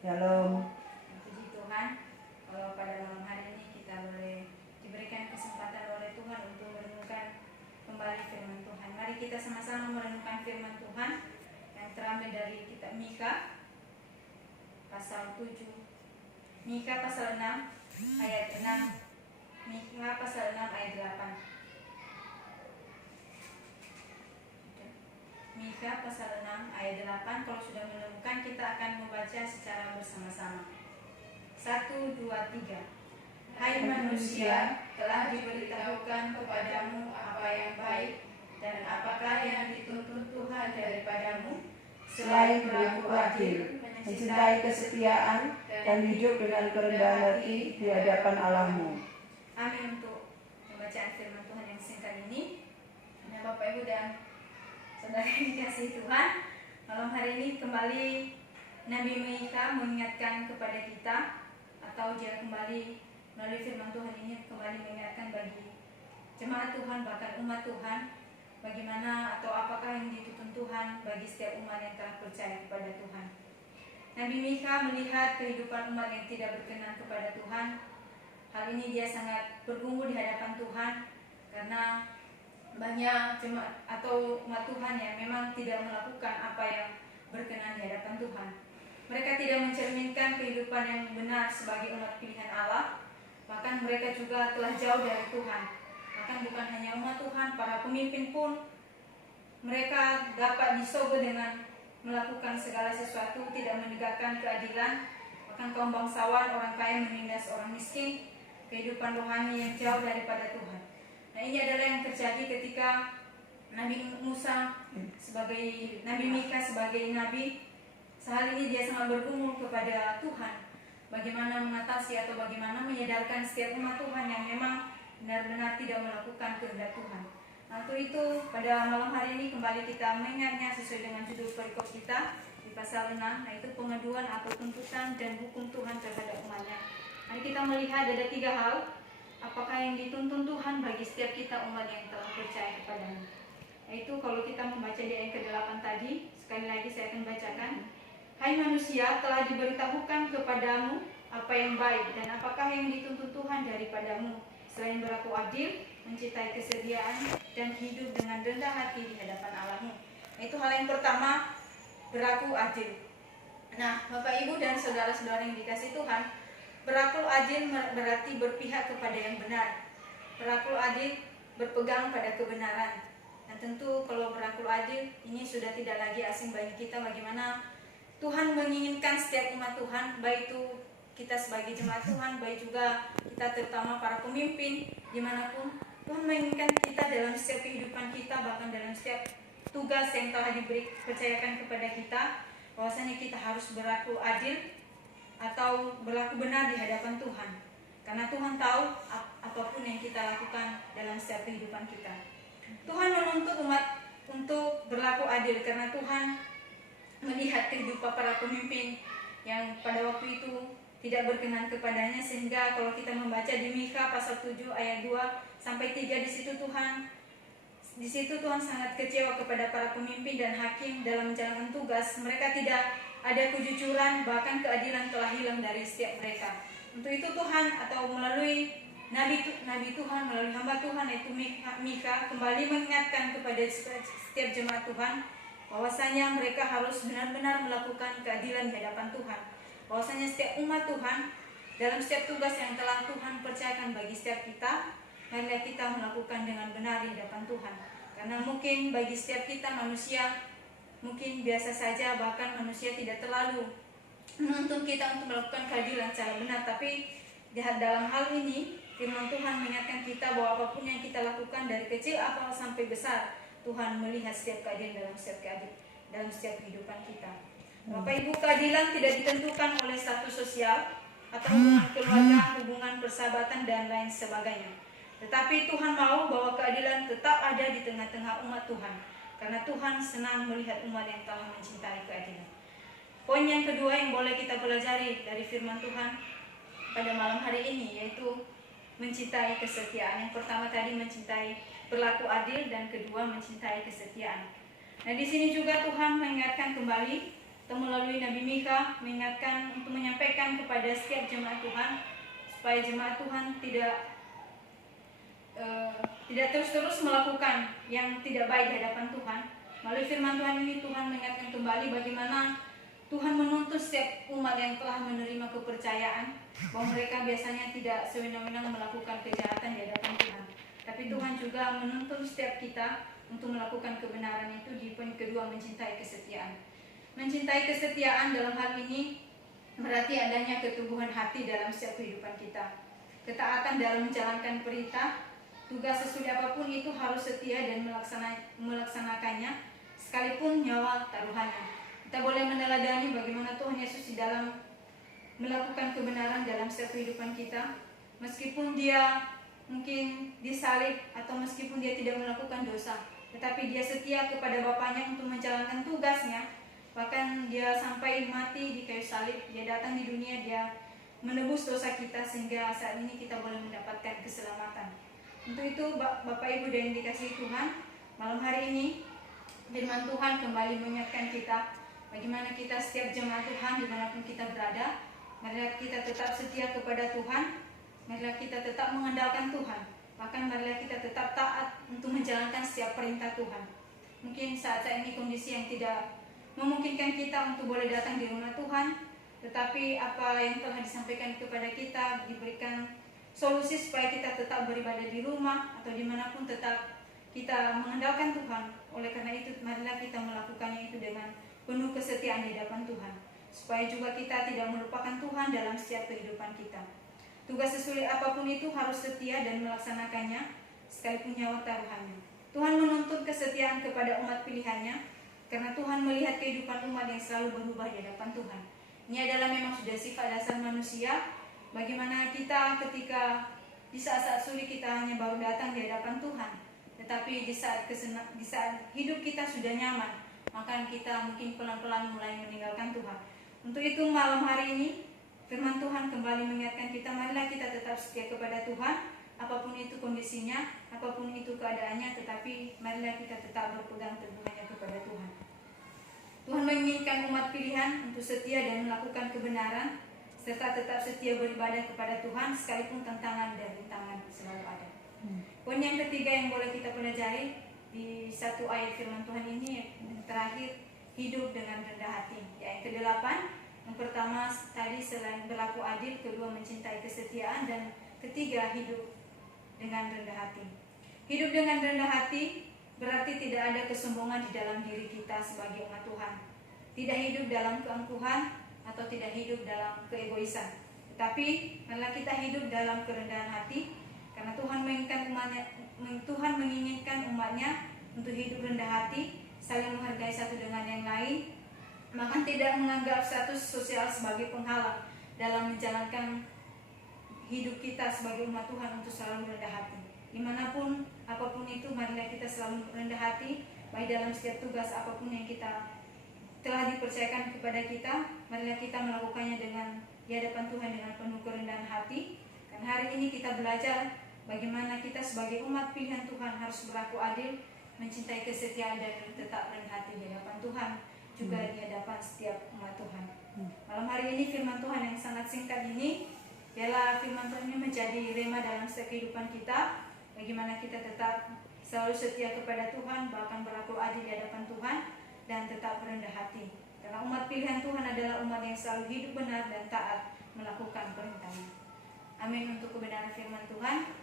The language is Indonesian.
Shalom. Puji Tuhan, kalau pada malam hari ini kita boleh diberikan kesempatan oleh Tuhan untuk merenungkan kembali firman Tuhan. Mari kita sama-sama merenungkan firman Tuhan yang terambil dari kitab Mika pasal 7, Mika pasal 6 ayat 6, Mika pasal 6 ayat 8. Mika pasal 6 ayat 8. Kalau sudah menemukan, kita akan membaca secara bersama-sama. 1, 2, 3. Hai manusia, telah diberitahukan kepadamu apa yang baik dan apakah yang dituntut Tuhan daripadamu, Selain berlaku adil, mencintai kesetiaan, dan hidup dengan kerendahan hati di hadapan Allahmu. Amin untuk pembacaan firman Tuhan yang singkat ini. Nah, Bapak Ibu dan Saudara yang dikasihi Tuhan, malam hari ini kembali Nabi Mika mengingatkan kepada kita, atau dia kembali melalui firman Tuhan ini kembali mengingatkan bagi jemaat Tuhan, bahkan umat Tuhan, bagaimana atau apakah yang dituntun Tuhan bagi setiap umat yang telah percaya kepada Tuhan. Nabi Mika melihat kehidupan umat yang tidak berkenan kepada Tuhan. Hal ini dia sangat bergumul di hadapan Tuhan karena banyak jemaat atau umat Tuhan yang memang tidak melakukan apa yang berkenan di hadapan Tuhan. Mereka tidak mencerminkan kehidupan yang benar sebagai umat pilihan Allah. Bahkan mereka juga telah jauh dari Tuhan. Bahkan bukan hanya umat Tuhan, para pemimpin pun mereka dapat disogok dengan melakukan segala sesuatu, tidak menegakkan keadilan. Bahkan kaum bangsawan, orang kaya menindas orang miskin, kehidupan rohani yang jauh daripada Tuhan. Nah, ini adalah yang terjadi ketika Nabi Musa sebagai Nabi Mika sebagai nabi. Sehal ini dia sangat bergumul kepada Tuhan, bagaimana mengatasi atau bagaimana menyadarkan setiap umat Tuhan yang memang benar-benar tidak melakukan kehendak Tuhan. Nah, untuk itu pada malam hari ini kembali kita mengingatnya sesuai dengan judul perikop kita di pasal 6, yaitu pengaduan atau tuntutan dan hukum Tuhan terhadap umatnya. Mari kita melihat ada 3 hal. Apakah yang dituntun Tuhan bagi setiap kita umat yang telah percaya kepadanya. Yaitu kalau kita membaca di ayat ke-8 tadi, sekali lagi saya akan bacakan. Hai manusia, telah diberitahukan kepadamu apa yang baik dan apakah yang dituntut Tuhan daripadamu, selain berlaku adil, mencintai kesetiaan, dan hidup dengan rendah hati di hadapan Allahmu. Itu hal yang pertama, berlaku adil. Nah, Bapak Ibu dan saudara-saudara yang dikasihi Tuhan, berlaku adil berarti berpihak kepada yang benar. Berlaku adil berpegang pada kebenaran. Dan tentu kalau berlaku adil ini sudah tidak lagi asing bagi kita, bagaimana Tuhan menginginkan setiap umat Tuhan, baik itu kita sebagai jemaat Tuhan, baik juga kita terutama para pemimpin dimanapun. Tuhan menginginkan kita dalam setiap kehidupan kita, bahkan dalam setiap tugas yang telah dipercayakan kepada kita, bahwasanya kita harus berlaku adil atau berlaku benar di hadapan Tuhan. Karena Tuhan tahu apapun yang kita lakukan dalam setiap kehidupan kita. Tuhan menuntut umat untuk berlaku adil karena Tuhan melihat kehidupan para pemimpin yang pada waktu itu tidak berkenan kepadanya, sehingga kalau kita membaca di Mika pasal 7 ayat 2 sampai 3, di situ Tuhan sangat kecewa kepada para pemimpin dan hakim dalam menjalankan tugas. Mereka tidak ada kejujuran, bahkan keadilan telah hilang dari setiap mereka. Untuk itu Tuhan atau melalui Nabi Tuhan, melalui hamba Tuhan yaitu Mika kembali mengingatkan kepada setiap jemaat Tuhan bahwasanya mereka harus benar-benar melakukan keadilan di hadapan Tuhan. Bahwasanya setiap umat Tuhan dalam setiap tugas yang telah Tuhan percayakan bagi setiap kita, marilah kita melakukan dengan benar di hadapan Tuhan. Karena mungkin bagi setiap kita manusia mungkin biasa saja, bahkan manusia tidak terlalu menuntut kita untuk melakukan keadilan secara benar, tapi dalam hal ini firman Tuhan mengingatkan kita bahwa apapun yang kita lakukan dari kecil apa sampai besar, Tuhan melihat setiap keadilan dalam setiap kehidupan kita. Bapak Ibu, keadilan tidak ditentukan oleh status sosial atau hubungan keluarga, hubungan persahabatan dan lain sebagainya. Tetapi Tuhan mau bahwa keadilan tetap ada di tengah-tengah umat Tuhan, karena Tuhan senang melihat umat yang telah mencintai keadilan. Poin yang kedua yang boleh kita pelajari dari firman Tuhan pada malam hari ini yaitu mencintai kesetiaan. Yang pertama tadi mencintai berlaku adil, dan kedua mencintai kesetiaan. Nah, di sini juga Tuhan mengingatkan kembali atau melalui Nabi Mika mengingatkan untuk menyampaikan kepada setiap jemaat Tuhan supaya jemaat Tuhan tidak terus-terus melakukan yang tidak baik di hadapan Tuhan. Melalui firman Tuhan ini Tuhan mengingatkan kembali bagaimana Tuhan menuntut setiap umat yang telah menerima kepercayaan bahwa mereka biasanya tidak sewenang-wenang melakukan kejahatan di hadapan Tuhan. Tapi Tuhan juga menuntut setiap kita untuk melakukan kebenaran itu. Di poin kedua, mencintai kesetiaan. Mencintai kesetiaan dalam hal ini berarti adanya keteguhan hati dalam setiap kehidupan kita. Ketaatan dalam menjalankan perintah, tugas sesulit apapun itu harus setia dan melaksanakannya sekalipun nyawa taruhannya. Kita boleh meneladani bagaimana Tuhan Yesus di dalam melakukan kebenaran dalam setiap kehidupan kita. Meskipun dia mungkin disalib atau meskipun dia tidak melakukan dosa, tetapi dia setia kepada Bapaknya untuk menjalankan tugasnya. Bahkan dia sampai mati di kayu salib, dia datang di dunia, dia menebus dosa kita sehingga saat ini kita boleh mendapatkan keselamatan. Untuk itu Bapak Ibu dan yang dikasihi Tuhan, malam hari ini firman Tuhan kembali mengingatkan kita bagaimana kita setiap jemaat Tuhan dimanapun kita berada, marilah kita tetap setia kepada Tuhan, marilah kita tetap mengandalkan Tuhan, bahkan marilah kita tetap taat untuk menjalankan setiap perintah Tuhan. Mungkin saat ini kondisi yang tidak memungkinkan kita untuk boleh datang di rumah Tuhan, tetapi apa yang telah disampaikan kepada kita diberikan solusi supaya kita tetap beribadah di rumah atau dimanapun tetap kita mengandalkan Tuhan. Oleh karena itu marilah kita melakukannya itu dengan penuh kesetiaan di hadapan Tuhan, supaya juga kita tidak melupakan Tuhan dalam setiap kehidupan kita. Tugas sesulit apapun itu harus setia dan melaksanakannya sekalipun nyawa taruhannya. Tuhan menuntut kesetiaan kepada umat pilihannya, karena Tuhan melihat kehidupan umat yang selalu berubah di hadapan Tuhan. Ini adalah memang sudah sifat dasar manusia. Bagaimana kita ketika di saat-saat sulit kita hanya baru datang di hadapan Tuhan, tetapi di saat hidup kita sudah nyaman, maka kita mungkin pelan-pelan mulai meninggalkan Tuhan. Untuk itu malam hari ini firman Tuhan kembali mengingatkan kita, marilah kita tetap setia kepada Tuhan, apapun itu kondisinya, apapun itu keadaannya, tetapi marilah kita tetap berpegang teguh hanya kepada Tuhan. Tuhan menginginkan umat pilihan untuk setia dan melakukan kebenaran, serta tetap setia beribadah kepada Tuhan sekalipun tantangan dan rintangan selalu ada. Poin yang ketiga yang boleh kita pelajari di satu ayat firman Tuhan ini, yang terakhir, hidup dengan rendah hati. Yang ke-8, yang pertama tadi selain berlaku adil, kedua mencintai kesetiaan, dan ketiga hidup dengan rendah hati. Hidup dengan rendah hati berarti tidak ada kesombongan di dalam diri kita sebagai umat Tuhan. Tidak hidup dalam keangkuhan atau tidak hidup dalam keegoisan, tetapi marilah kita hidup dalam kerendahan hati, karena Tuhan menginginkan umatnya untuk hidup rendah hati, saling menghargai satu dengan yang lain, bahkan tidak menganggap status sosial sebagai penghalang dalam menjalankan hidup kita sebagai umat Tuhan untuk selalu rendah hati. Dimanapun apapun itu, marilah kita selalu rendah hati, baik dalam setiap tugas apapun yang kita telah dipercayakan kepada kita, marilah kita melakukannya di hadapan Tuhan dengan penuh kerendahan hati. Dan hari ini kita belajar bagaimana kita sebagai umat pilihan Tuhan harus berlaku adil, mencintai kesetiaan, dan tetap rendah hati di hadapan Tuhan, juga di hadapan setiap umat Tuhan. Malam hari ini firman Tuhan yang sangat singkat ini, ialah firman Tuhan ini menjadi rema dalam setiap kehidupan kita, bagaimana kita tetap selalu setia kepada Tuhan, bahkan berlaku adil di hadapan Tuhan, dan tetap rendah hati. Karena umat pilihan Tuhan adalah umat yang selalu hidup benar dan taat melakukan perintahnya. Amin untuk kebenaran firman Tuhan.